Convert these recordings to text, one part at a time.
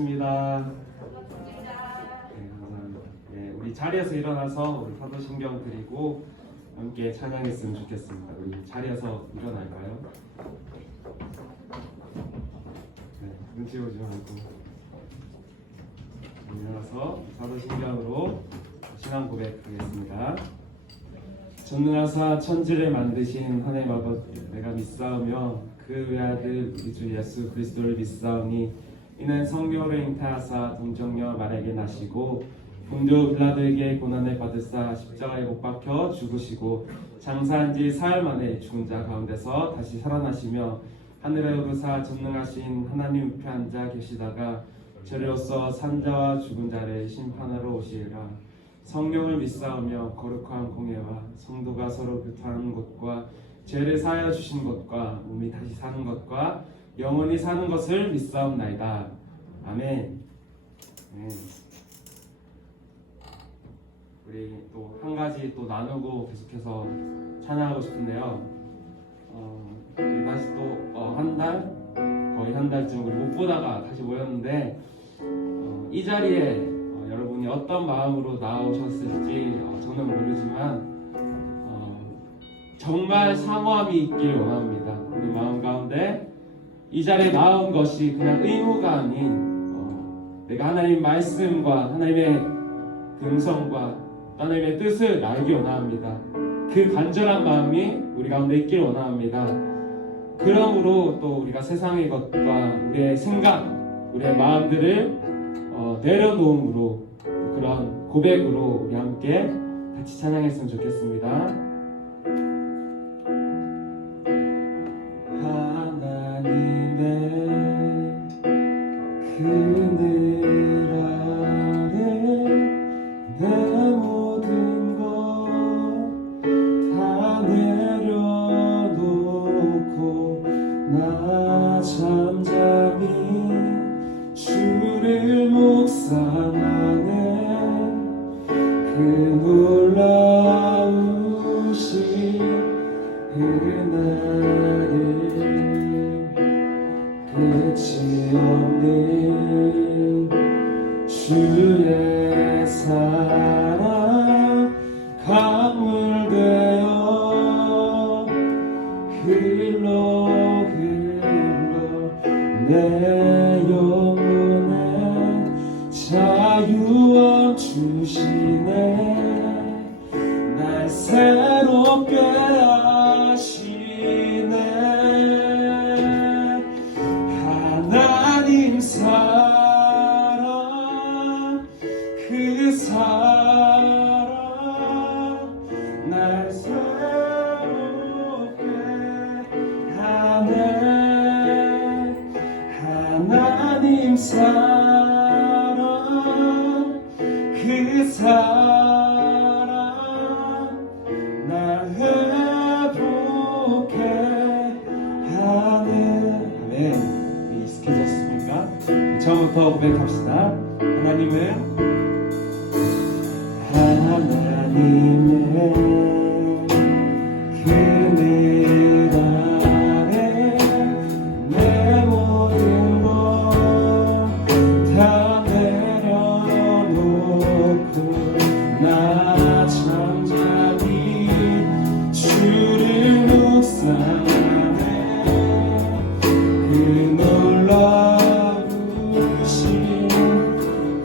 입니다. 네, 감사합니다. 네, 우리 자리에서 일어나서 우리 사도신경 드리고 함께 찬양했으면 좋겠습니다. 우리 자리에서 일어날까요? 네, 눈치 보지 말고 일어나서 사도신경으로 신앙 고백하겠습니다. 전능하사 천지를 만드신 하나님 아버지, 내가 믿사오며 그 외아들 우리 주 예수 그리스도를 믿사오니 이는 성령으로 잉태하사 동정녀 마리아에게 나시고 본디오 빌라도에게 고난을 받으사 십자가에 못 박혀 죽으시고 장사한 지 사흘 만에 죽은 자 가운데서 다시 살아나시며 하늘에 오르사 전능하신 하나님 우편에 앉아 계시다가 죄로서 산 자와 죽은 자를 심판하러 오시리라. 성령을 믿사오며 거룩한 공예와 성도가 서로 교통하는 것과 죄를 사하여 주신 것과 몸이 다시 사는 것과 영원히 사는 것을 믿사옵나이다. 아멘. 네. 우리 또 한 가지 또 나누고 계속해서 찬양하고 싶은데요. 우리 다시 또 한 달, 거의 한 달쯤 우리 못 보다가 다시 모였는데 이 자리에 여러분이 어떤 마음으로 나오셨을지 저는 모르지만 정말 사모함이 있길 원합니다. 우리 마음 가운데 이 자리에 나온 것이 그냥 의무가 아닌 내가 하나님 말씀과 하나님의 음성과 하나님의 뜻을 알기 원합니다. 그 간절한 마음이 우리 가운데 있길 원합니다. 그러므로 또 우리가 세상의 것과 우리의 생각, 우리의 마음들을 내려놓음으로 그런 고백으로 우리 함께 같이 찬양했으면 좋겠습니다. 하나님의 그늘 아래 내 모든 것 다 내려놓고 나 잠잠히 주를 묵상하네. 그 놀라우신 은혜를 끝이 없는 주의 사랑 강물되어 흘러 내 영혼에 자유함 주시네. 날 새롭게 하시네. 하나님 사랑 그 사랑 날 새롭게 하네. 하나님 사랑 그 사랑 날 회복해 하는. 아멘. 익숙해졌습니까? 처음부터 고백합시다. 하나님의 그늘 아래 내 모든 것 다 내려놓고 나 잠잠히 주를 묵상하네. 그 놀라우신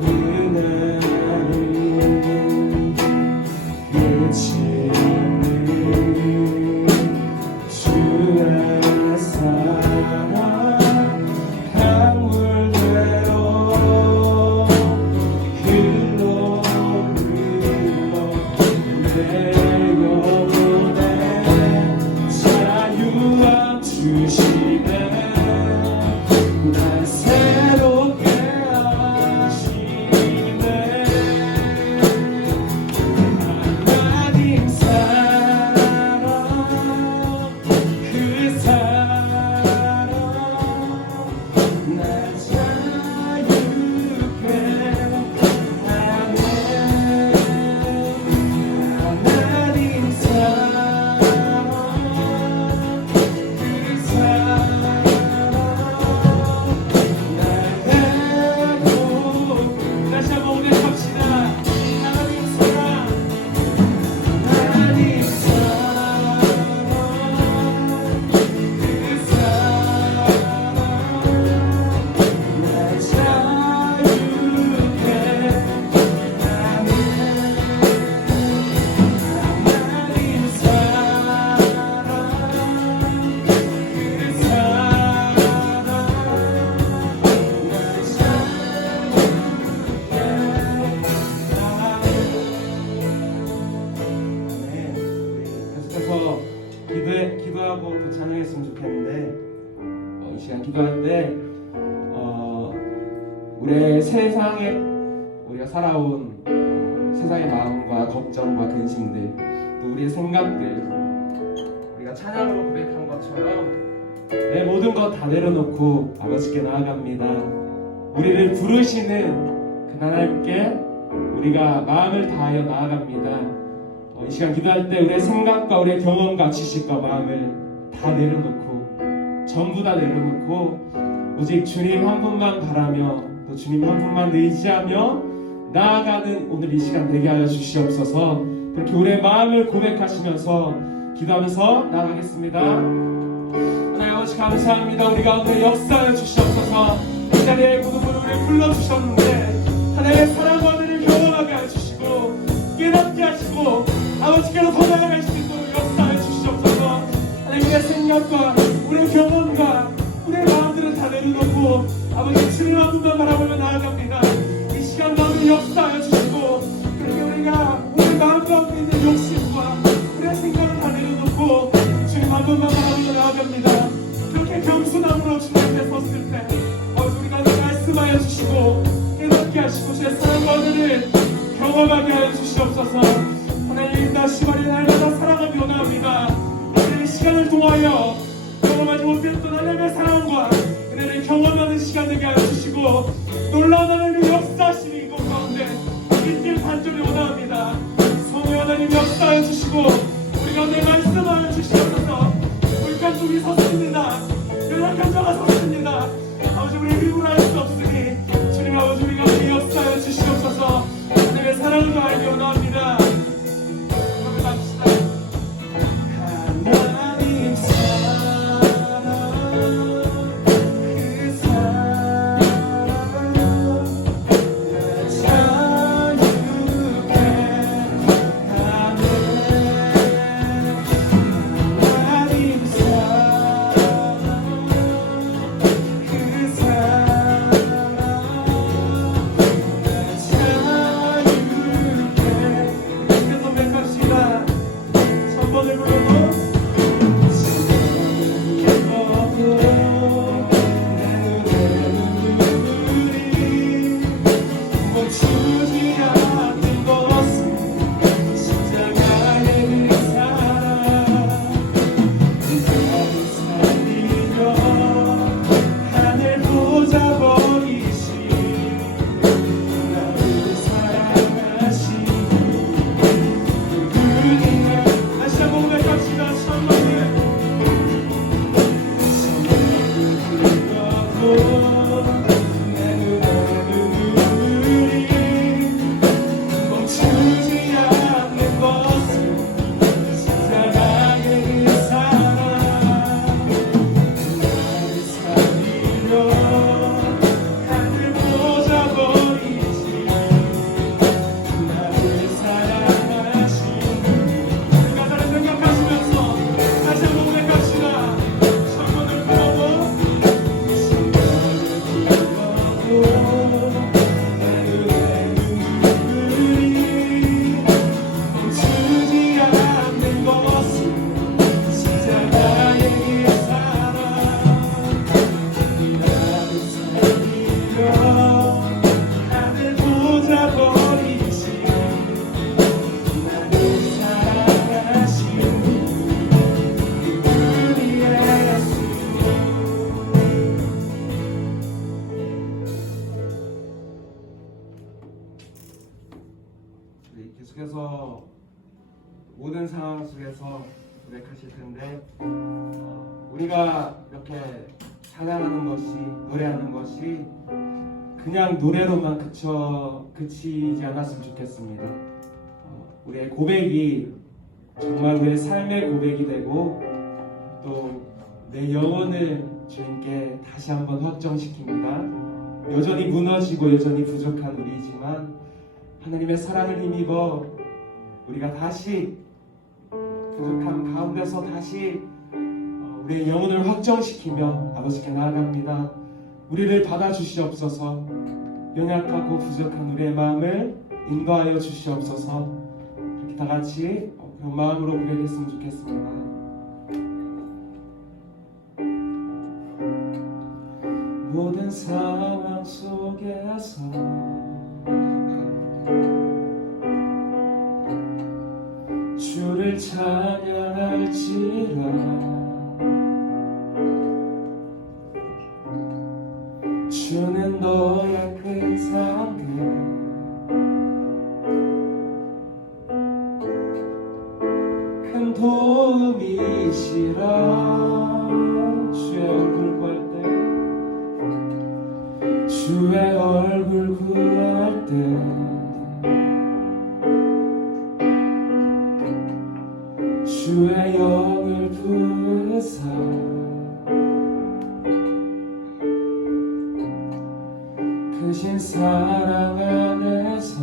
은혜를 끝이 내 세상에 우리가 살아온 세상의 마음과 걱정과 근심들, 또 우리의 생각들, 우리가 찬양으로 고백한 것처럼 내 모든 것 다 내려놓고 아버지께 나아갑니다. 우리를 부르시는 그 하나님께 우리가 마음을 다하여 나아갑니다. 이 시간 기도할 때 우리의 생각과 우리의 경험과 지식과 마음을 다 내려놓고, 전부 다 내려놓고 오직 주님 한 분만 바라며 또 주님 한 분만 의지하며 나아가는 오늘 이 시간 되게 하여 주시옵소서. 그렇게 우리의 마음을 고백하시면서 기도하면서 나아가겠습니다. 하나님 아버지 감사합니다. 우리 가운데 역사해 주시옵소서. 이 자리에 무덤으로 우리를 불러주셨는데 하나님의 사랑과 은혜를 경험하게 해주시고 깨닫게 하시고 아버지께로 더 나아갈 수 있도록 역사해 주시옵소서. 하나님의 생각과 우리의 경험과 우리의 마음들을 다 내려놓고 아버지 주님 한 분만 바라보며 나아갑니다. 이 시간 가운데 역사해 주시고 그렇게 우리가 우리 마음 가운데 있는 욕심과 우리의 생각을 다 내려놓고 주님 한 분만 바라보며 나아갑니다. 그렇게 겸손함으로 주님 앞에 섰을 때 우리가 말씀하여 주시고 깨닫게 하시고 제 사랑과 은혜를 경험하게 하여 주시옵소서. 하나님 다시 말해 날마다 사랑하며 원합니다. 우리의 시간을 통하여 경험하지 못했던 하나님의 사랑과 은혜를 경험하는 시간 되게 하여 주시고 놀라운 하나님의 역사하심이 이곳 가운데 있길 간절히 원합니다. 성령 하나님 역사하여 주시고 우리가 내 말씀하여 주시옵소서. 불칸 쪽이 섰습니다. 연약한 자가 섰습니다. 아버지 우리 힘으로 할 수 없으니 주님 아버지 우리가 우리 역사하여 주시옵소서. 하나님의 사랑을 알기 원합니다. 고백합시다. 하나님 사랑 그 사랑 자유케 하네. 하나님 사랑 그 사랑 자유케. 그래서 고백합시다. 천번을 불러도 멈추지 않는 것은 십자가의 그 사랑. 나를 살리며 하늘 보자 버리신 나를 사랑하신 그분이여. 다시 한번 고백합시다. 천만을 불러도 내 눈물이 멈추지 않는 것은 십자가의 그 사랑. 나를 살리려 하늘 보자 버리신 나를 사랑하신. 우리가 다른 생각하시면서 다시 한번 고백합시다. 천번을 불러도 멈추지 않는 것은 십자가의 그 사랑. 나를 살리려 하늘 보자 버리신 나를 사랑하신 그분이 예수. 계속해서 모든 상황 속에서 고백하실 텐데 우리가 이렇게 찬양하는 것이, 노래하는 것이 그냥 노래로만 그치지 않았으면 좋겠습니다. 우리의 고백이 정말 우리의 삶의 고백이 되고 또 내 영혼을 주님께 다시 한번 확정시킵니다. 여전히 무너지고 여전히 부족한 우리이지만 하나님의 사랑을 힘입어 우리가 다시 부족함 가운데서 다시 우리의 영혼을 확정시키며 아버지께 나아갑니다. 우리를 받아주시옵소서. 연약하고 부족한 우리의 마음을 인도하여 주시옵소서. 이렇게 다 같이 그런 마음으로 고백했으면 좋겠습니다. 모든 상황 속에서 찾아서 주를 찬양할지라. 주는 너의 큰 상급, 큰 도움이시라. 주의 얼굴 구할 때, 주의 얼굴 구할 때, 주의 영을 부으사 크신 사랑 안에서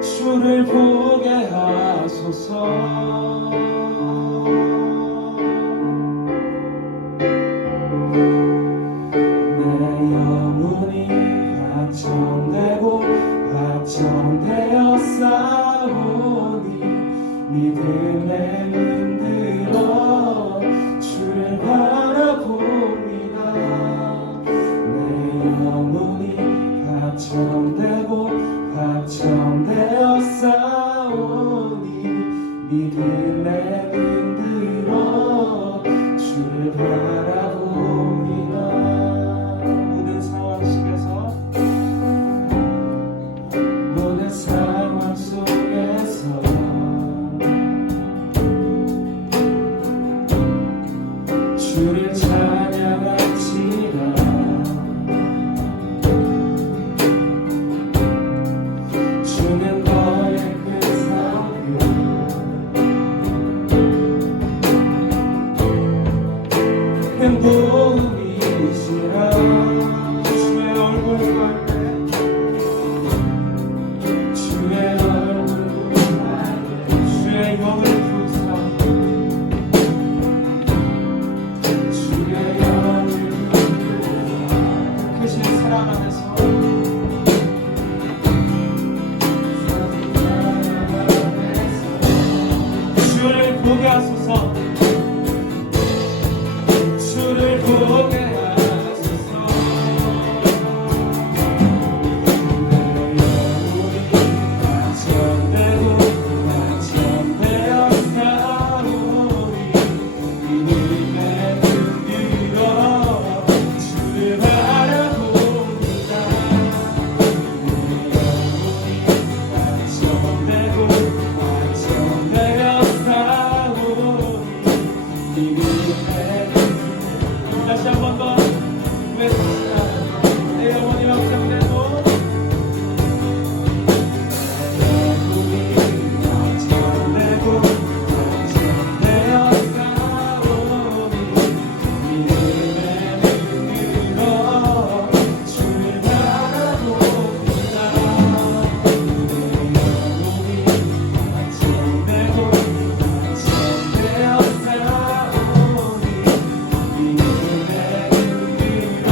주를 보게 하소서. 내 영혼이 확정되고 확정되어 싸우니 믿음에 흔들어 주를 바라봅니다. 내 영혼이 확정되고 확정되어 싸우니 믿음에 흔들어 주를 바라봅니다. 모든 상황 속에서 모든 상황 속에서 주를 찬양할지라. 주는 너의 큰 상급, 큰 도움이시라. 주의 얼굴 구할 때, 주의 얼굴 구할 때, 주의 영을 부으사 주의 영을 부으사 크신 사랑 안에서 주를 보게 하소서. 주를 보게 하소서. 내 영혼이 확정되고 확정되어 싸우니 믿음에 흔들어 주를 바라봅니다. 내 영혼이 확정되고 확정되어 싸우니 믿음에 다시 한 번 더 외칩시다. 내 영혼이 확정되고 영혼이 확정되고 확정되어 싸우니 믿음에 흔들어 주를 바라봅니다. 내 영혼이 확정되고 확정되어 싸우니 믿음에 흔들어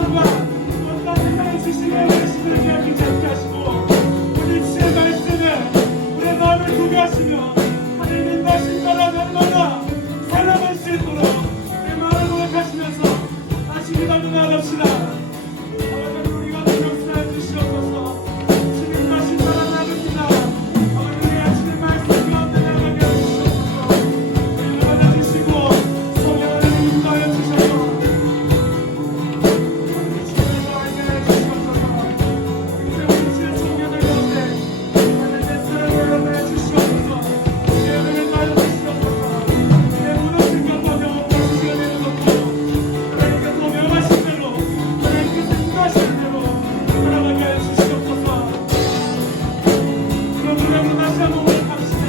마음과 어떤 생각을 주시며 말씀을 기억이 잡게 하시고 우리 주의 말씀에 우리의 마음을 두게 하시며 하나님 인도하신 따라 날마다 살아갈 수 있도록 내 마음을 고백하시면서 다시 기도하며 나아갑시다. 아버지 우리가 역사해 주시옵소서. 주님 다시 살아나갑니다. 아버지 우리 아침에 말씀 가운데 나가게 하시옵소서. 우리를 받아주시고 성령을 인도하여 주셔서 우리 주님과 함께해 주시옵소서. 이제 우리 주의 성령을 가운데 하나님의 사랑을 나타내 주시옵소서. 내 은혜를 인도하여 주시옵소서. 내 무너진 것과 영혼과 지어내는 것도 하나님께서 명하신 대로 하나님께서 인도하신 대로 살아가게 하여 주시옵소서. 그럼 우리가 다시 한번 고백합시다.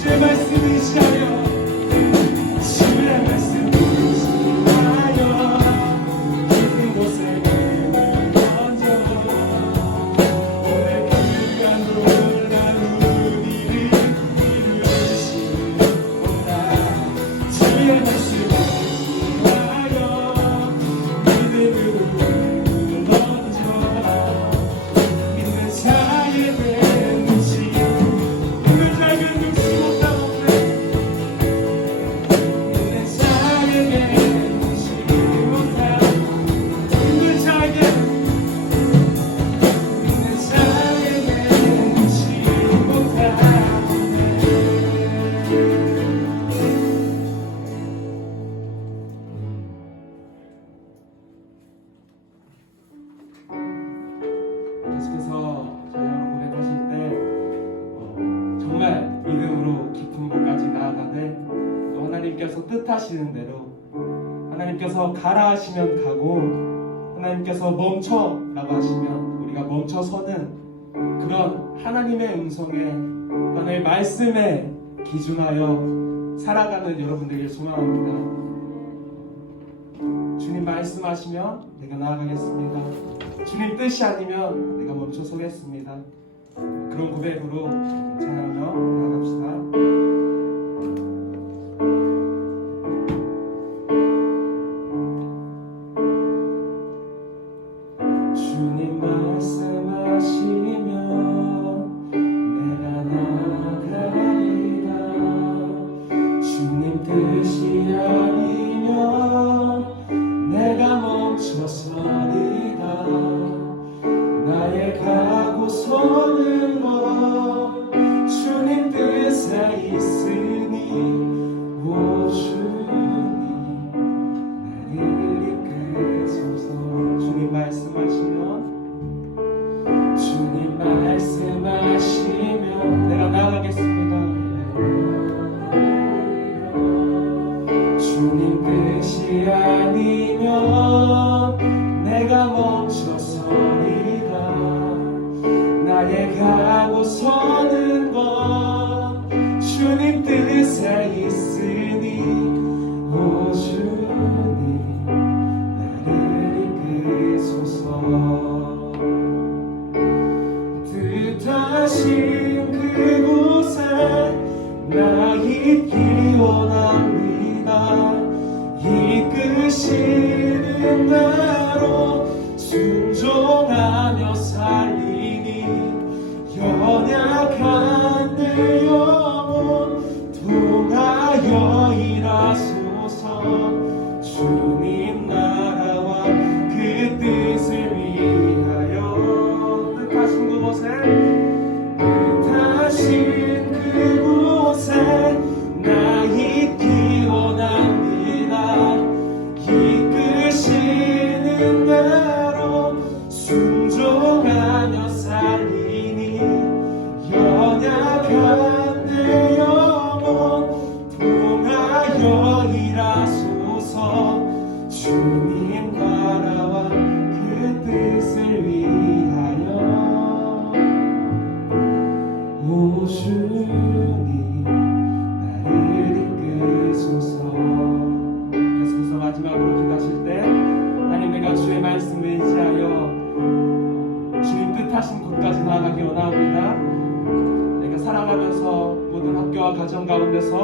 주의 말씀 주의 말씀 나여 그곳에 먼저 오늘 그가 놀라운 우리가 믿음으로 나갑니다. 계속해서 저녁을 고백하실 때 정말 믿음으로 깊은 곳까지 나아가되 또 하나님께서 뜻하시는 대로 하나님께서 가라 하시면 가고 하나님께서 멈춰라고 하시면 우리가 멈춰서는 그런 하나님의 음성에 하나님의 말씀에 기준하여 살아가는 여러분들을 소망합니다. 주님 말씀하시면 내가 나아가겠습니다. 주님 뜻이 아니면 내가 멈춰 서겠습니다. 그런 고백으로 찬양하며 나아갑시다. 주님 말씀하시면 내가 나아가리라. 주님 뜻이 아니면 내가 멈춰서리라. 나의 가고 서는 것 주님 뜻에 있으니 오 주님 나를 이끄소서. 주님 말씀하시면 주님 말씀하시면 내가 나아가겠습니다. 주님 뜻이 아니면 내가 멈춰서리라. 나의 가고 서는 것 주님 뜻에 있으니 오 주님 나를 이끄소서. 뜻하신 그곳에 나 있기 원합니다. 이끄시는 대로 순종하며 살리니 연약한 내 영혼 통하여 일하소서. 주님 나라와 그 뜻을 위하여 뜻하신 그곳에 나 있기 원합니다. 이끄시는 대로 순종하며 살리니 연약한 내 영혼 통하여 일하소서. 주님 나라와 그 뜻 말씀을 의지하여 주님 뜻하신 곳까지 나아가기 원합니다. 내가 살아가면서 모든 학교와 가정 가운데서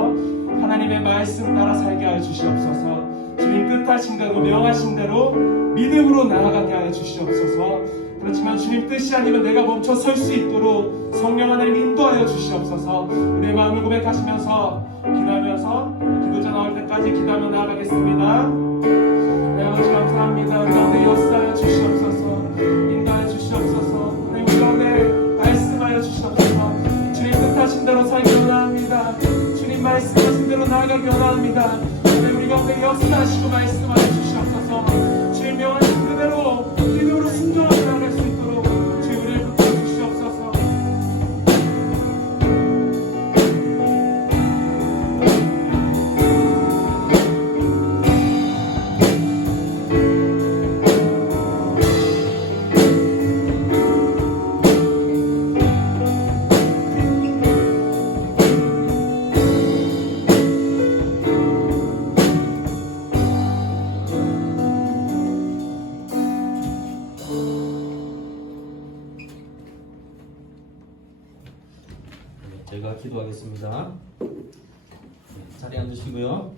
하나님의 말씀 따라 살게 하여 주시옵소서. 주님 뜻하신 대로 명하신 대로 믿음으로 나아가게 하여 주시옵소서. 그렇지만 주님 뜻이 아니면 내가 멈춰 설 수 있도록 성령 하나님 인도하여 주시옵소서. 우리의 마음을 고백하시면서 기도하면서 기도자 나올 때까지 기도하며 나아가겠습니다. 네, 아버지 감사합니다. 우리 가운데 역사하여 주시옵소서. 인도하여 주시옵소서. 우리 가운데 말씀하여 주시옵소서. 주님 뜻하신 대로 살기 원합니다. 주님 말씀하신 대로 나아가기 원합니다. 우리 가운데 역사하시고 말씀하여 주시옵소서. 주님 명하신 그대로 믿음으로 순종하며 나아갈 수 있도록 주님 우리를 붙여 주시옵소서. 제가 기도하겠습니다. 자리에 앉으시고요.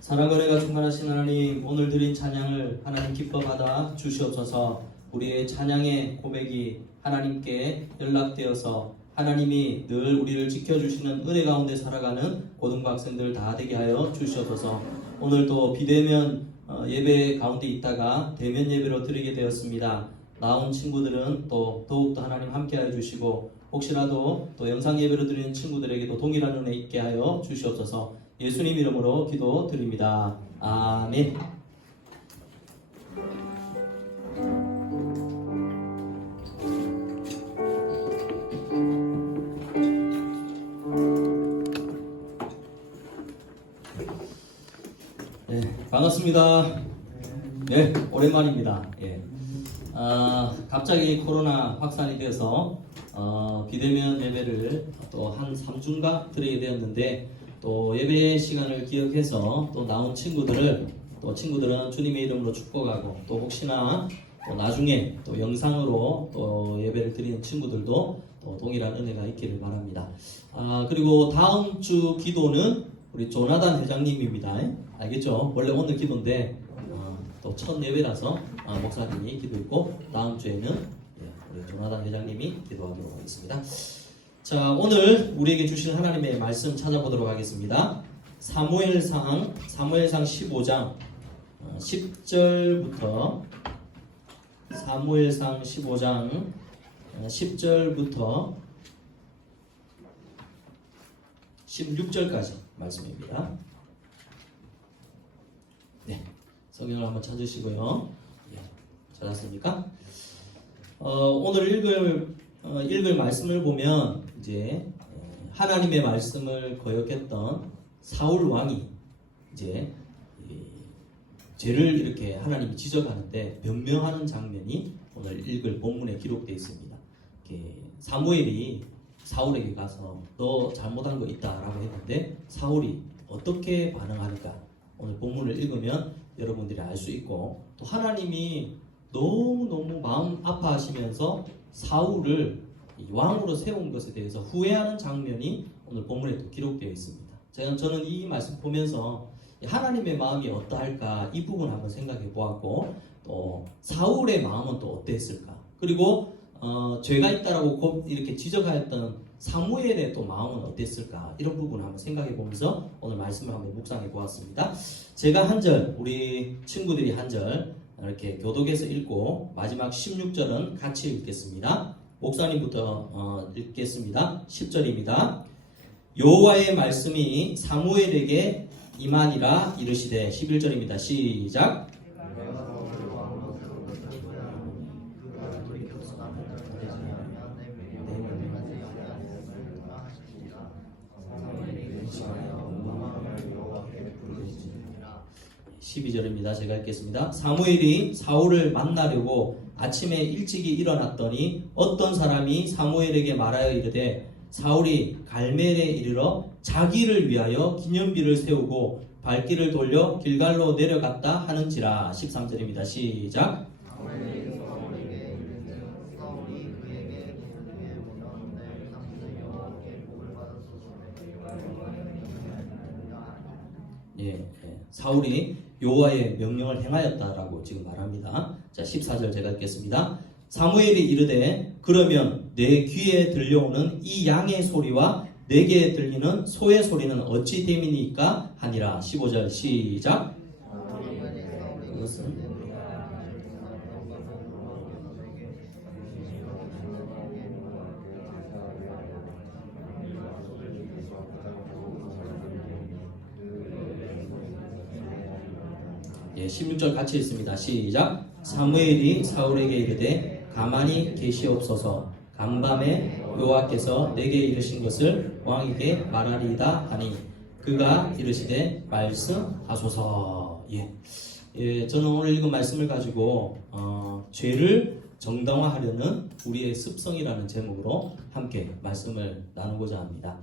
사랑과 은혜가 충만하신 하나님, 오늘 드린 찬양을 하나님 기뻐 받아 주시옵소서. 우리의 찬양의 고백이 하나님께 연락되어서 하나님이 늘 우리를 지켜주시는 은혜 가운데 살아가는 고등학생들 다 되게 하여 주시옵소서. 오늘도 비대면 예배 가운데 있다가 대면 예배로 드리게 되었습니다. 나온 친구들은 또 더욱더 하나님 함께하여 주시고, 혹시라도 또 영상 예배로 드리는 친구들에게도 동일한 은혜 있게 하여 주시옵소서. 예수님 이름으로 기도 드립니다. 아멘. 네, 반갑습니다. 네, 오랜만입니다. 예. 갑자기 코로나 확산이 돼서 비대면 예배를 또 한 3주인가 드리게 되었는데, 또 예배 시간을 기억해서 또 나온 친구들은 주님의 이름으로 축복하고, 또 혹시나 또 나중에 또 영상으로 또 예배를 드리는 친구들도 또 동일한 은혜가 있기를 바랍니다. 그리고 다음 주 기도는 우리 조나단 회장님입니다. 알겠죠? 원래 오늘 기도인데 또 첫 예배라서 목사님이 기도했고, 다음 주에는 우리 조나단 회장님이 기도하도록 하겠습니다. 자, 오늘 우리에게 주신 하나님의 말씀 찾아보도록 하겠습니다. 사무엘상 15장 10절부터 사무엘상 15장 10절부터 16절까지 말씀입니다. 네, 성경을 한번 찾으시고요. 찾았습니까? 오늘 읽을 말씀을 보면 이제 하나님의 말씀을 거역했던 사울 왕이 이제 죄를 이렇게 하나님이 지적하는데 변명하는 장면이 오늘 읽을 본문에 기록되어 있습니다. 사무엘이 사울에게 가서 너 잘못한 거 있다라고 했는데 사울이 어떻게 반응하는가 오늘 본문을 읽으면 여러분들이 알 수 있고, 또 하나님이 너무너무 마음 아파하시면서 사울을 왕으로 세운 것에 대해서 후회하는 장면이 오늘 본문에 또 기록되어 있습니다. 저는 이 말씀 보면서 하나님의 마음이 어떠할까 이 부분 한번 생각해 보았고, 또 사울의 마음은 또 어땠을까, 그리고 죄가 있다라고 이렇게 지적하였던 사무엘의 또 마음은 어땠을까, 이런 부분을 한번 생각해 보면서 오늘 말씀을 한번 묵상해 보았습니다. 제가 한 절, 우리 친구들이 한 절 이렇게 교독해서 읽고 마지막 16절은 같이 읽겠습니다. 목사님부터 읽겠습니다. 10절입니다. 여호와의 말씀이 사무엘에게 임하니라 이르시되, 11절입니다. 시작. (12절입니다) 제가 읽겠습니다. 사무엘이 사울을 만나려고 아침에 일찍이 일어났더니 어떤 사람이 사무엘에게 말하여 이르되, 사울이 갈멜에 이르러 자기를 위하여 기념비를 세우고 발길을 돌려 길갈로 내려갔다 하는지라. 13절입니다. 시작. 사울이 여호와의 명령을 행하였다라고 지금 말합니다. 자, 14절 제가 읽겠습니다. 사무엘이 이르되 그러면 내 귀에 들려오는 이 양의 소리와 내게 들리는 소의 소리는 어찌 됨이니까 하니라. 15절 시작. 이것은 예, 16절 같이 읽습니다. 시작. 사무엘이 사울에게 이르되 가만히 계시옵소서. 간밤에 여호와께서 내게 이르신 것을 왕에게 말하리이다 하니 그가 이르시되 말씀하소서. 저는 오늘 읽은 말씀을 가지고 죄를 정당화하려는 우리의 습성이라는 제목으로 함께 말씀을 나누고자 합니다.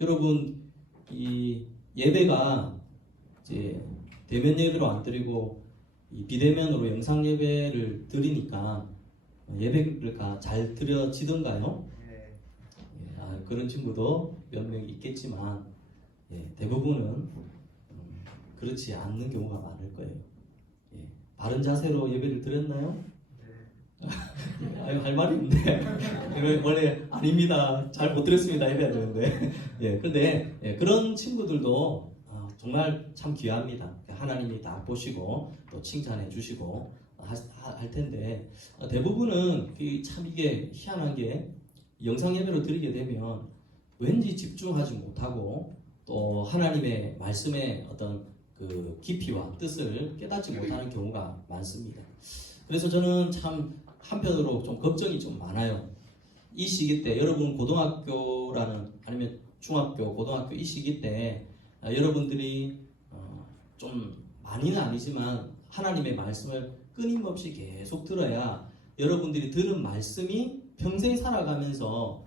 여러분, 이 예배가 이제 대면 예배로 안 드리고 이 비대면으로 영상 예배를 드리니까 예배가 잘 드려지던가요? 그런 친구도 몇 명 있겠지만 대부분은 그렇지 않는 경우가 많을 거예요. 바른 자세로 예배를 드렸나요? 할 말이 있는데 원래 아닙니다. 잘 못 드렸습니다. 예배해야 되는데. 그런데 그런 친구들도 정말 참 귀합니다. 하나님이 다 보시고 또 칭찬해 주시고 할 텐데 대부분은 참 이게 희한한 게 영상 예배로 드리게 되면 왠지 집중하지 못하고 또 하나님의 말씀의 어떤 그 깊이와 뜻을 깨닫지 못하는 경우가 많습니다. 그래서 저는 참 한편으로 좀 걱정이 좀 많아요. 이 시기 때 여러분 고등학교라는 아니면 중학교, 고등학교 이 시기 때 여러분들이 좀 많이는 아니지만 하나님의 말씀을 끊임없이 계속 들어야 여러분들이 들은 말씀이 평생 살아가면서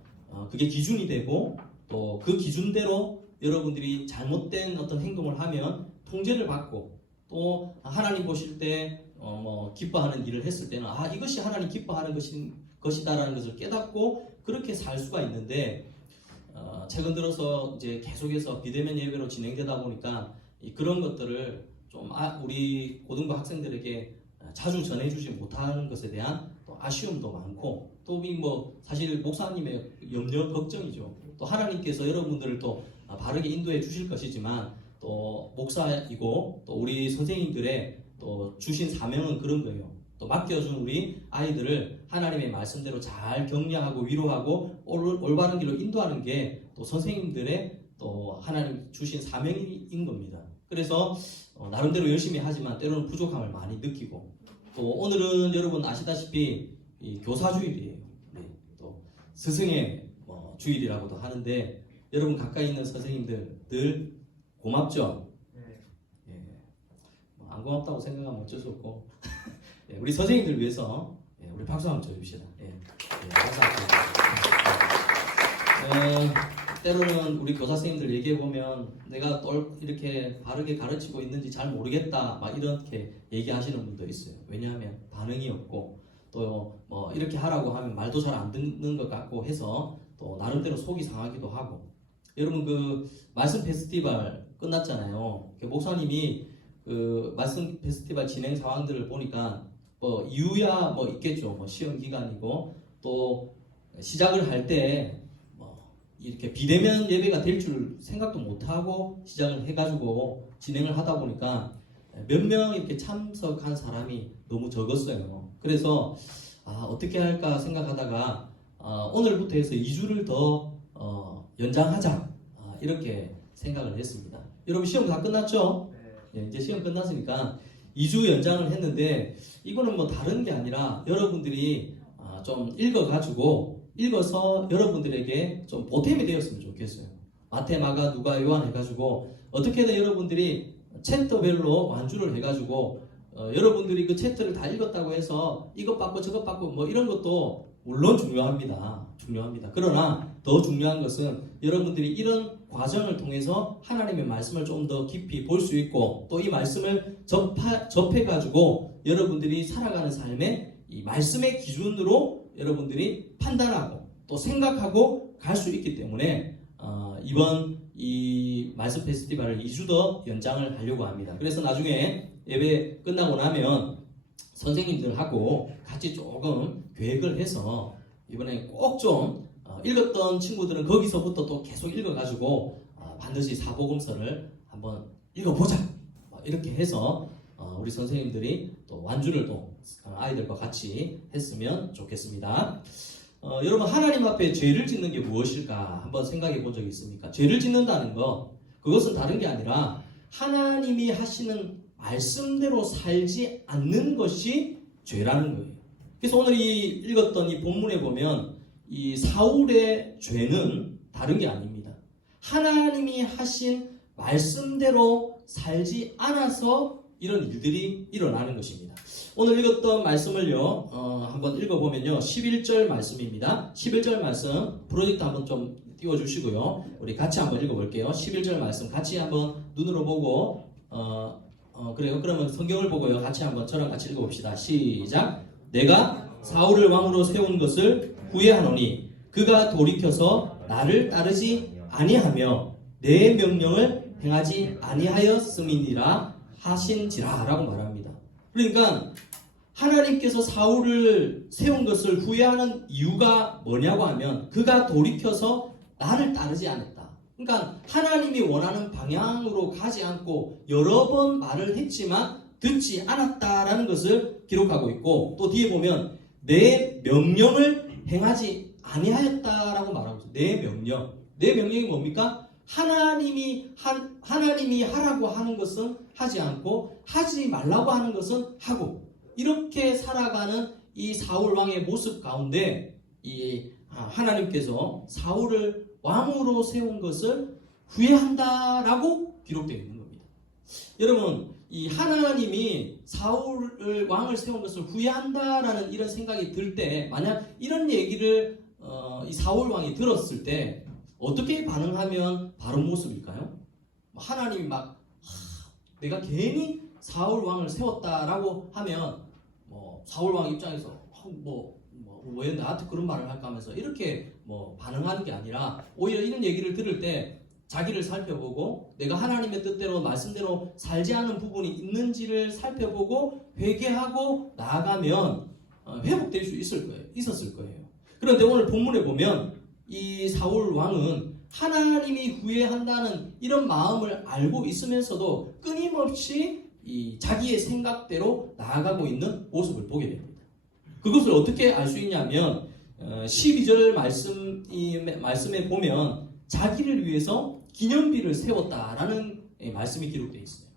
그게 기준이 되고 또 그 기준대로 여러분들이 잘못된 어떤 행동을 하면 통제를 받고 또 하나님 보실 때 기뻐하는 일을 했을 때는 이것이 하나님 기뻐하는 것이다라는 것을 깨닫고 그렇게 살 수가 있는데 최근 들어서 이제 계속해서 비대면 예배로 진행되다 보니까 그런 것들을 좀 우리 고등부 학생들에게 자주 전해주지 못하는 것에 대한 또 아쉬움도 많고 또 사실 목사님의 염려 걱정이죠. 또 하나님께서 여러분들을 또 바르게 인도해 주실 것이지만 또 목사이고 또 우리 선생님들의 또 주신 사명은 그런 거예요. 또 맡겨준 우리 아이들을 하나님의 말씀대로 잘 격려하고 위로하고 올바른 길로 인도하는 게 또 선생님들의 또 하나님 주신 사명인 겁니다. 그래서 나름대로 열심히 하지만 때로는 부족함을 많이 느끼고 또 오늘은 여러분 아시다시피 이 교사주일이에요. 또 스승의 주일이라고도 하는데 여러분 가까이 있는 선생님들 늘 고맙죠? 안 고맙다고 생각하면 어쩔 수 없고 우리 선생님들 위해서 우리 박수 한번 쳐줍시다. 박수 한번 쳐줍시다. 때로는 우리 교사 선생님들 얘기해 보면 내가 이렇게 바르게 가르치고 있는지 잘 모르겠다 막 이렇게 얘기하시는 분도 있어요. 왜냐하면 반응이 없고 또 이렇게 하라고 하면 말도 잘 안 듣는 것 같고 해서 또 나름대로 속이 상하기도 하고. 여러분 그 말씀 페스티벌 끝났잖아요. 목사님이 그 말씀 페스티벌 진행 상황들을 보니까 이유야 있겠죠. 시험 기간이고 또 시작을 할 때 이렇게 비대면 예배가 될 줄 생각도 못하고 시작을 해가지고 진행을 하다 보니까 몇 명 이렇게 참석한 사람이 너무 적었어요. 그래서 어떻게 할까 생각하다가 오늘부터 해서 2주를 더 연장하자 이렇게 생각을 했습니다. 여러분 시험 다 끝났죠? 이제 시험 끝났으니까 2주 연장을 했는데 이거는 다른 게 아니라 여러분들이 좀 읽어서 여러분들에게 좀 보탬이 되었으면 좋겠어요. 마태, 마가, 누가, 요한 해가지고 어떻게든 여러분들이 챕터별로 완주를 해가지고 여러분들이 그 챕터를 다 읽었다고 해서 이것 받고 저것 받고 이런 것도 물론 중요합니다. 그러나 더 중요한 것은 여러분들이 이런 과정을 통해서 하나님의 말씀을 좀 더 깊이 볼 수 있고 또 이 말씀을 접해가지고 여러분들이 살아가는 삶에 이 말씀의 기준으로 여러분들이 판단하고 또 생각하고 갈 수 있기 때문에 이번 이 말씀 페스티벌을 2주 더 연장을 하려고 합니다. 그래서 나중에 예배 끝나고 나면 선생님들하고 같이 조금 계획을 해서 이번에 꼭 좀 읽었던 친구들은 거기서부터 또 계속 읽어가지고 반드시 사복음서를 한번 읽어보자 이렇게 해서 우리 선생님들이 또 완주를 또 아이들과 같이 했으면 좋겠습니다. 여러분 하나님 앞에 죄를 짓는 게 무엇일까 한번 생각해 본 적이 있습니까? 죄를 짓는다는 거 그것은 다른 게 아니라 하나님이 하시는 말씀대로 살지 않는 것이 죄라는 거예요. 그래서 오늘 이 읽었던 이 본문에 보면 이 사울의 죄는 다른 게 아닙니다. 하나님이 하신 말씀대로 살지 않아서 이런 일들이 일어나는 것입니다. 오늘 읽었던 말씀을요 한번 읽어보면요 11절 말씀입니다. 11절 말씀 프로젝트 한번 좀 띄워주시고요 우리 같이 한번 읽어볼게요. 11절 말씀 같이 한번 눈으로 보고 그래요. 그러면 성경을 보고요 같이 한번 저랑 같이 읽어봅시다. 시작. 내가 사울을 왕으로 세운 것을 후회하노니 그가 돌이켜서 나를 따르지 아니하며 내 명령을 행하지 아니하였음이니라 하신지라 라고 말합니다. 그러니까 하나님께서 사울을 세운 것을 후회하는 이유가 뭐냐고 하면 그가 돌이켜서 나를 따르지 않았다. 그러니까 하나님이 원하는 방향으로 가지 않고 여러 번 말을 했지만 듣지 않았다라는 것을 기록하고 있고 또 뒤에 보면 내 명령을 행하지 아니하였다라고 말하고 있어요. 내 명령. 내 명령이 뭡니까? 하나님이 하라고 하는 것은 하지 않고 하지 말라고 하는 것은 하고 이렇게 살아가는 이 사울 왕의 모습 가운데 이 하나님께서 사울을 왕으로 세운 것을 후회한다라고 기록되어 있는 겁니다. 여러분 이 하나님이 사울을 왕을 세운 것을 후회한다라는 이런 생각이 들 때 만약 이런 얘기를 이 사울 왕이 들었을 때 어떻게 반응하면 바른 모습일까요? 하나님이 막 내가 괜히 사울 왕을 세웠다라고 하면 사울 왕 입장에서 왜 나한테 그런 말을 할까 하면서 이렇게 반응하는 게 아니라 오히려 이런 얘기를 들을 때 자기를 살펴보고 내가 하나님의 뜻대로 말씀대로 살지 않은 부분이 있는지를 살펴보고 회개하고 나아가면 회복될 수 있었을 거예요. 그런데 오늘 본문에 보면 이 사울 왕은 하나님이 후회한다는 이런 마음을 알고 있으면서도 끊임없이 이 자기의 생각대로 나아가고 있는 모습을 보게 됩니다. 그것을 어떻게 알 수 있냐면 12절 말씀에 보면 자기를 위해서 기념비를 세웠다라는 말씀이 기록되어 있어요.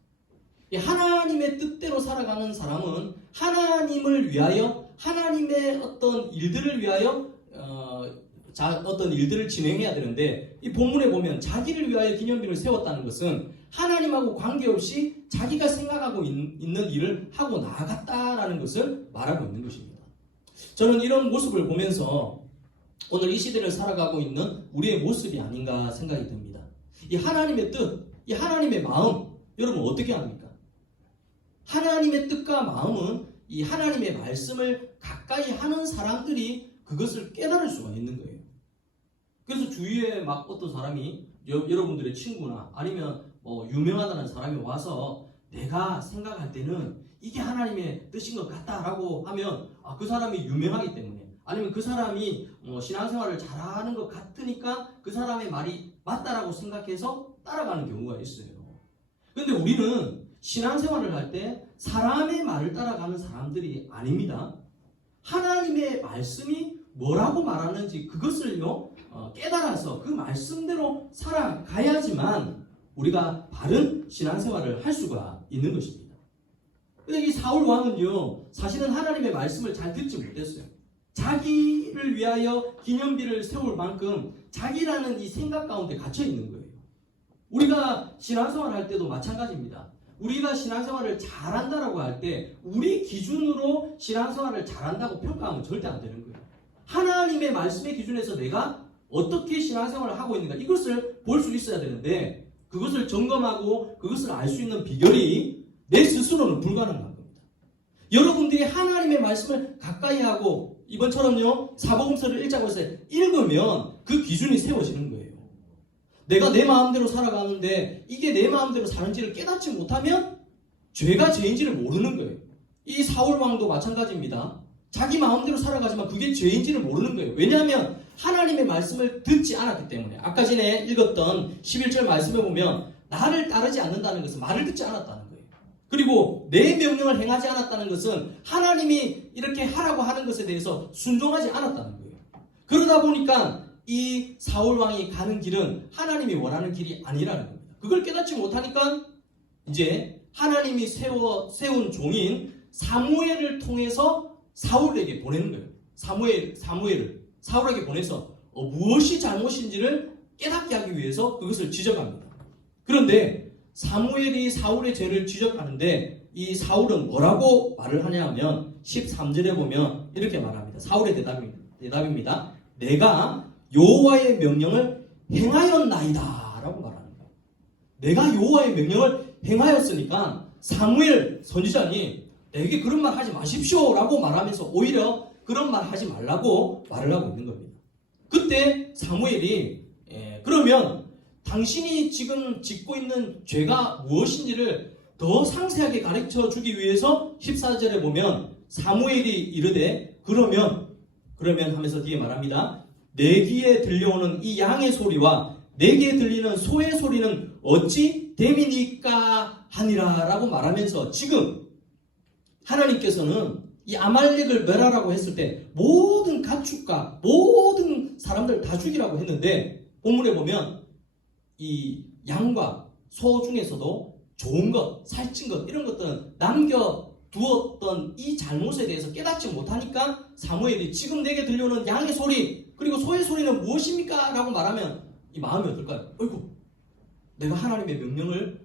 하나님의 뜻대로 살아가는 사람은 하나님을 위하여 하나님의 어떤 일들을 위하여 어떤 일들을 진행해야 되는데 이 본문에 보면 자기를 위하여 기념비를 세웠다는 것은 하나님하고 관계없이 자기가 생각하고 있는 일을 하고 나아갔다라는 것을 말하고 있는 것입니다. 저는 이런 모습을 보면서 오늘 이 시대를 살아가고 있는 우리의 모습이 아닌가 생각이 듭니다. 이 하나님의 뜻, 이 하나님의 마음, 여러분 어떻게 합니까? 하나님의 뜻과 마음은 이 하나님의 말씀을 가까이 하는 사람들이 그것을 깨달을 수가 있는 거예요. 그래서 주위에 막 어떤 사람이 여러분들의 친구나 아니면 유명하다는 사람이 와서 내가 생각할 때는 이게 하나님의 뜻인 것 같다라고 하면 그 사람이 유명하기 때문에 아니면 그 사람이 신앙생활을 잘하는 것 같으니까 그 사람의 말이 맞다라고 생각해서 따라가는 경우가 있어요. 근데 우리는 신앙생활을 할 때 사람의 말을 따라가는 사람들이 아닙니다. 하나님의 말씀이 뭐라고 말하는지 그것을요 깨달아서 그 말씀대로 살아가야지만 우리가 바른 신앙생활을 할 수가 있는 것입니다. 근데 이 사울 왕은요 사실은 하나님의 말씀을 잘 듣지 못했어요. 자기를 위하여 기념비를 세울 만큼 자기라는 이 생각 가운데 갇혀 있는 거예요. 우리가 신앙생활 할 때도 마찬가지입니다. 우리가 신앙생활을 잘한다라고 할 때 우리 기준으로 신앙생활을 잘한다고 평가하면 절대 안 되는 거예요. 하나님의 말씀의 기준에서 내가 어떻게 신앙생활을 하고 있는가 이것을 볼 수 있어야 되는데 그것을 점검하고 그것을 알 수 있는 비결이 내 스스로는 불가능한 겁니다. 여러분들이 하나님의 말씀을 가까이 하고 이번처럼요 사복음서를 읽자고 해서 읽으면 그 기준이 세워지는 거예요. 내가 내 마음대로 살아가는데 이게 내 마음대로 사는지를 깨닫지 못하면 죄가 죄인지를 모르는 거예요. 이 사울 왕도 마찬가지입니다. 자기 마음대로 살아가지만 그게 죄인지를 모르는 거예요. 왜냐하면 하나님의 말씀을 듣지 않았기 때문에. 아까 전에 읽었던 11절 말씀에 보면 나를 따르지 않는다는 것은 말을 듣지 않았다는 거예요. 그리고 내 명령을 행하지 않았다는 것은 하나님이 이렇게 하라고 하는 것에 대해서 순종하지 않았다는 거예요. 그러다 보니까 이 사울 왕이 가는 길은 하나님이 원하는 길이 아니라는 겁니다. 그걸 깨닫지 못하니까 이제 하나님이 세운 종인 사무엘을 통해서 사울에게 보내는 거예요. 사무엘을 사울에게 보내서 무엇이 잘못인지를 깨닫게 하기 위해서 그것을 지적합니다. 그런데 사무엘이 사울의 죄를 지적하는데 이 사울은 뭐라고 말을 하냐 하면 13절에 보면 이렇게 말합니다. 사울의 대답입니다. 내가 여호와의 명령을 행하였나이다 라고 말하는 거예요. 내가 여호와의 명령을 행하였으니까 사무엘 선지자니 내게 그런 말 하지 마십시오 라고 말하면서 오히려 그런 말 하지 말라고 말을 하고 있는 겁니다. 그때 사무엘이 그러면 당신이 지금 짓고 있는 죄가 무엇인지를 더 상세하게 가르쳐 주기 위해서 14절에 보면 사무엘이 이르되 그러면 하면서 뒤에 말합니다. 내 귀에 들려오는 이 양의 소리와 내 귀에 들리는 소의 소리는 어찌 됨이니까 하니라 라고 말하면서 지금 하나님께서는 이 아말렉을 멸하라고 했을 때 모든 가축과 모든 사람들 다 죽이라고 했는데 본문에 보면 이 양과 소 중에서도 좋은 것, 살찐 것 이런 것들은 남겨두었던 이 잘못에 대해서 깨닫지 못하니까 사무엘이 지금 내게 들려오는 양의 소리 그리고 소의 소리는 무엇입니까? 라고 말하면 이 마음이 어떨까요? 어이구 내가 하나님의 명령을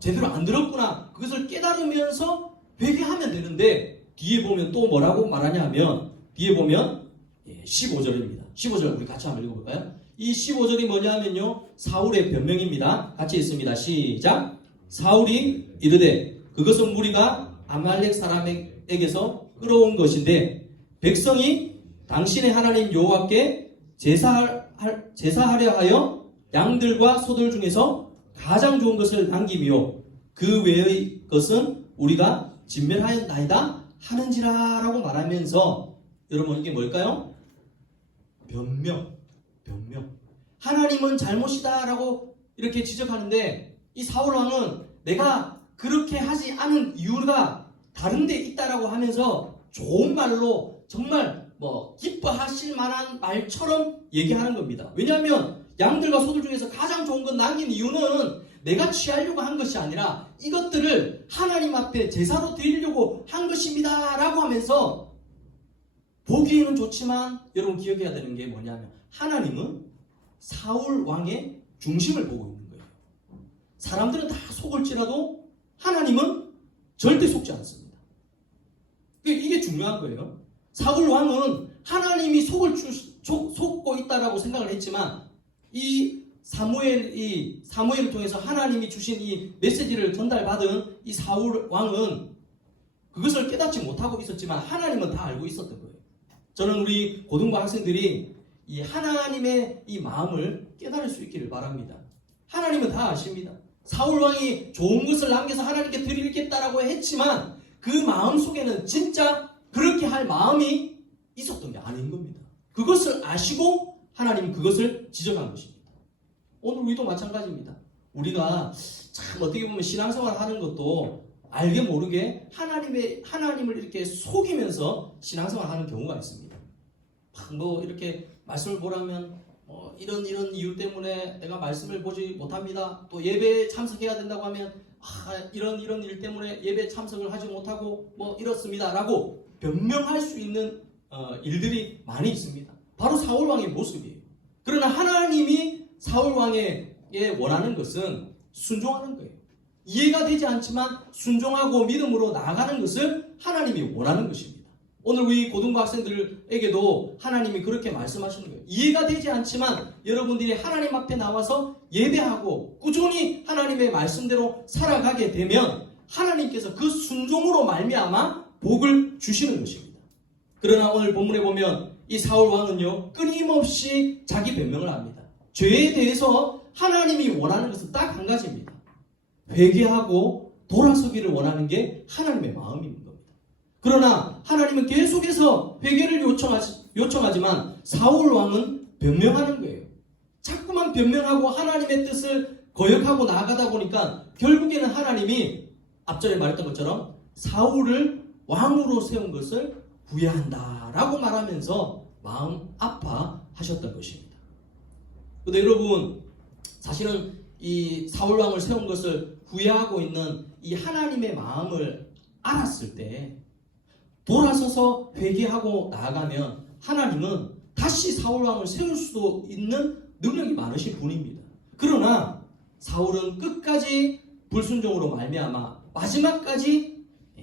제대로 안 들었구나 그것을 깨달으면서 회개하면 되는데 뒤에 보면 또 뭐라고 말하냐 하면 뒤에 보면 15절입니다. 15절 우리 같이 한번 읽어볼까요? 이 15절이 뭐냐 하면요 사울의 변명입니다. 같이 읽습니다. 시작. 사울이 이르되 그것은 무리가 아말렉 사람에게서 끌어온 것인데 백성이 당신의 하나님 여호와께 제사하려 하여 양들과 소들 중에서 가장 좋은 것을 남기며 그 외의 것은 우리가 진멸하였나이다 하는지라 라고 말하면서 여러분 이게 뭘까요? 변명 하나님은 잘못이다 라고 이렇게 지적하는데 이 사울왕은 내가 그렇게 하지 않은 이유가 다른 데 있다라고 하면서 좋은 말로 정말 기뻐하실 만한 말처럼 얘기하는 겁니다. 왜냐하면 양들과 소들 중에서 가장 좋은 건 남긴 이유는 내가 취하려고 한 것이 아니라 이것들을 하나님 앞에 제사로 드리려고 한 것입니다 라고 하면서 보기에는 좋지만 여러분 기억해야 되는 게 뭐냐면 하나님은 사울 왕의 중심을 보고 있는 거예요. 사람들은 다 속을지라도 하나님은 절대 속지 않습니다. 이게 중요한 거예요. 사울 왕은 하나님이 속고 있다라고 생각을 했지만 이 사무엘을 통해서 하나님이 주신 이 메시지를 전달받은 이 사울 왕은 그것을 깨닫지 못하고 있었지만 하나님은 다 알고 있었던 거예요. 저는 우리 고등부 학생들이 이 하나님의 이 마음을 깨달을 수 있기를 바랍니다. 하나님은 다 아십니다. 사울 왕이 좋은 것을 남겨서 하나님께 드리겠다라고 했지만 그 마음 속에는 진짜 그렇게 할 마음이 있었던 게 아닌 겁니다. 그것을 아시고 하나님은 그것을 지적한 것입니다. 오늘 우리도 마찬가지입니다. 우리가 참 어떻게 보면 신앙생활 하는 것도 알게 모르게 하나님을 이렇게 속이면서 신앙생활 하는 경우가 있습니다. 이렇게 말씀을 보라면 이런 이유 때문에 내가 말씀을 보지 못합니다. 또 예배에 참석해야 된다고 하면 이런 일 때문에 예배 참석을 하지 못하고 이렇습니다 라고 변명할 수 있는 일들이 많이 있습니다. 바로 사울왕의 모습이에요. 그러나 하나님이 사울왕에게 원하는 것은 순종하는 거예요. 이해가 되지 않지만 순종하고 믿음으로 나아가는 것을 하나님이 원하는 것입니다. 오늘 우리 고등부 학생들에게도 하나님이 그렇게 말씀하시는 거예요. 이해가 되지 않지만 여러분들이 하나님 앞에 나와서 예배하고 꾸준히 하나님의 말씀대로 살아가게 되면 하나님께서 그 순종으로 말미암아 복을 주시는 것입니다. 그러나 오늘 본문에 보면 이 사울 왕은요, 끊임없이 자기 변명을 합니다. 죄에 대해서 하나님이 원하는 것은 딱 한 가지입니다. 회개하고 돌아서기를 원하는 게 하나님의 마음인 겁니다. 그러나 하나님은 계속해서 회개를 요청하지만 사울 왕은 변명하는 거예요. 자꾸만 변명하고 하나님의 뜻을 거역하고 나아가다 보니까 결국에는 하나님이 앞전에 말했던 것처럼 사울을 왕으로 세운 것을 후회한다라고 말하면서 마음 아파하셨던 것입니다. 그런데 여러분, 사실은 이 사울 왕을 세운 것을 후회하고 있는 이 하나님의 마음을 알았을 때 돌아서서 회개하고 나아가면 하나님은 다시 사울 왕을 세울 수도 있는 능력이 많으신 분입니다. 그러나 사울은 끝까지 불순종으로 말미암아 마지막까지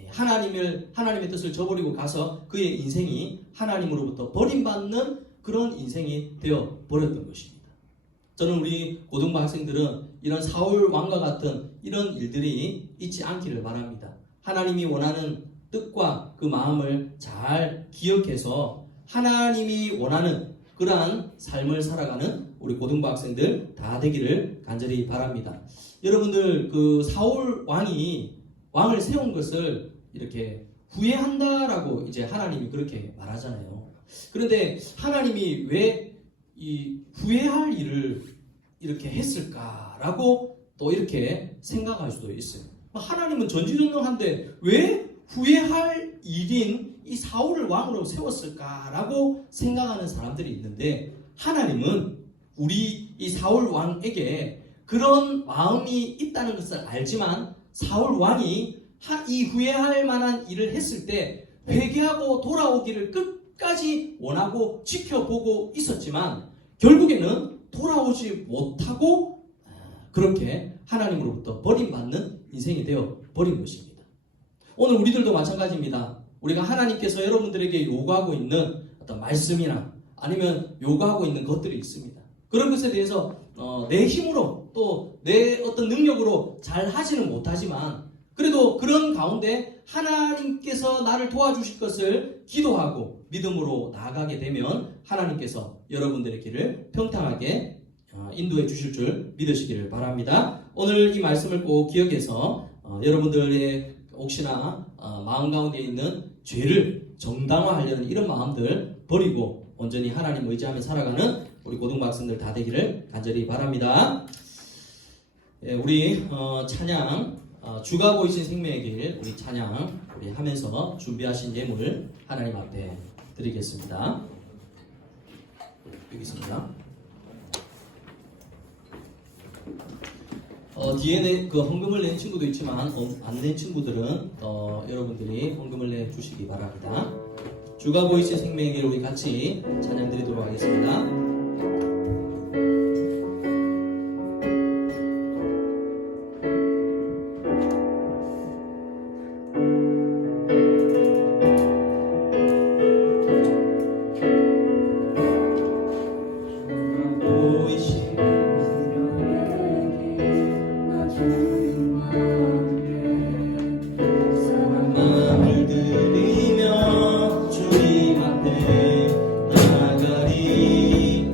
하나님의 뜻을 저버리고 가서 그의 인생이 하나님으로부터 버림받는 그런 인생이 되어 버렸던 것입니다. 저는 우리 고등부 학생들은 이런 사울 왕과 같은 이런 일들이 있지 않기를 바랍니다. 하나님이 원하는 뜻과 그 마음을 잘 기억해서 하나님이 원하는 그러한 삶을 살아가는 우리 고등부 학생들 다 되기를 간절히 바랍니다. 여러분들, 그 사울 왕이 왕을 세운 것을 이렇게 후회한다라고 이제 하나님이 그렇게 말하잖아요. 그런데 하나님이 왜 이 후회할 일을 이렇게 했을까라고 또 이렇게 생각할 수도 있어요. 하나님은 전지전능한데 왜 후회할 일인 이 사울을 왕으로 세웠을까라고 생각하는 사람들이 있는데, 하나님은 우리 이 사울 왕에게 그런 마음이 있다는 것을 알지만 사울 왕이 이 후회할 만한 일을 했을 때 회개하고 돌아오기를 끝까지 원하고 지켜보고 있었지만 결국에는 돌아오지 못하고 그렇게 하나님으로부터 버림받는 인생이 되어 버린 것입니다. 오늘 우리들도 마찬가지입니다. 우리가 하나님께서 여러분들에게 요구하고 있는 어떤 말씀이나 아니면 요구하고 있는 것들이 있습니다. 그런 것에 대해서 내 힘으로 또 내 어떤 능력으로 잘 하지는 못하지만 그래도 그런 가운데 하나님께서 나를 도와주실 것을 기도하고 믿음으로 나아가게 되면 하나님께서 여러분들의 길을 평탄하게 인도해 주실 줄 믿으시기를 바랍니다. 오늘 이 말씀을 꼭 기억해서 여러분들의 혹시나 마음 가운데 있는 죄를 정당화하려는 이런 마음들 버리고 온전히 하나님 의지하며 살아가는 우리 고등부 학생들 다 되기를 간절히 바랍니다. 우리 찬양 주가 보이신 생명의 길, 우리 찬양 우리 하면서 준비하신 예물 하나님 앞에 드리겠습니다. 여기 있습니다. 뒤에는 그 헌금을 낸 친구도 있지만 안 낸 친구들은 여러분들이 헌금을 내 주시기 바랍니다. 주가 보이신 생명의 길 우리 같이 찬양 드리도록 하겠습니다. 마음을 들이며 주님 앞에 나아가리.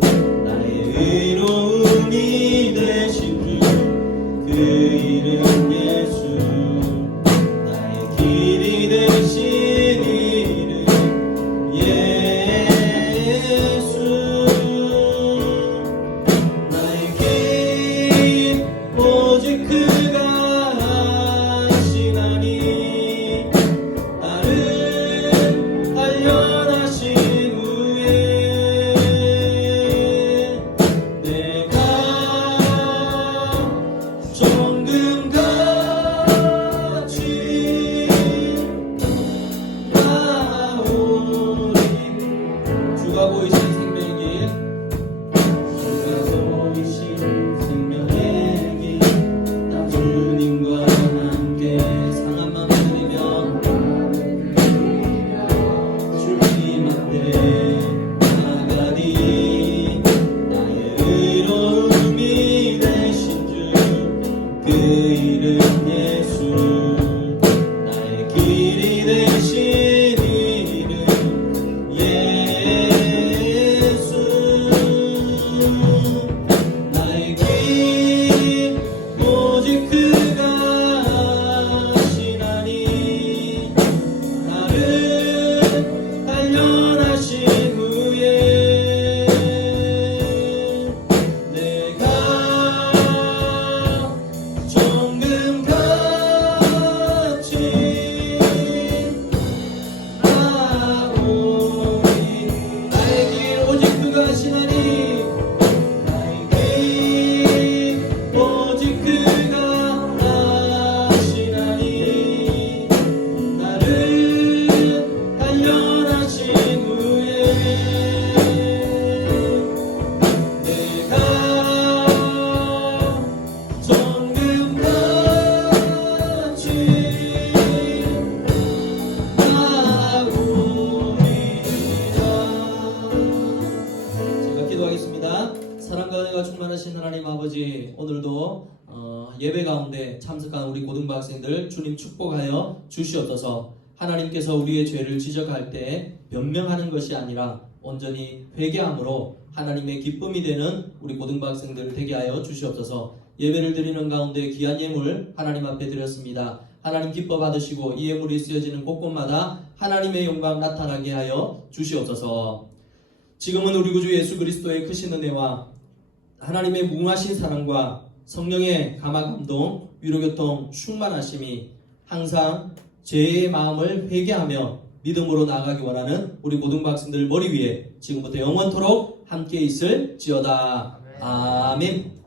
되신 이는 예수 나의 길 오직 그가 하시나니 나를 단련하신 후에 내가 정금같이 나오니 나의 길 오직 그가 하시나니 나의 길 오직 그가 하시나니 나를 단련하신 후에 내가 정금같이 나오리라. 제가 기도하겠습니다. 사랑과 은혜가 충만하신 하나님 아버지, 오늘도 예배 가운데 참석한 우리 고등부 학생들 주님 축복하여 주시옵소서. 하나님께서 우리의 죄를 지적할 때 변명하는 것이 아니라 온전히 회개함으로 하나님의 기쁨이 되는 우리 고등부 학생들 되게 하여 주시옵소서. 예배를 드리는 가운데 귀한 예물 하나님 앞에 드렸습니다. 하나님 기뻐 받으시고 이 예물이 쓰여지는 곳곳마다 하나님의 영광 나타나게 하여 주시옵소서. 지금은 우리 구주 예수 그리스도의 크신 은혜와 하나님의 무궁하신 사랑과 성령의 감화 감동 위로교통 충만하심이 항상 죄의 마음을 회개하며 믿음으로 나아가기 원하는 우리 고등부 학생들 머리 위에 지금부터 영원토록 함께 있을지어다. 아멘.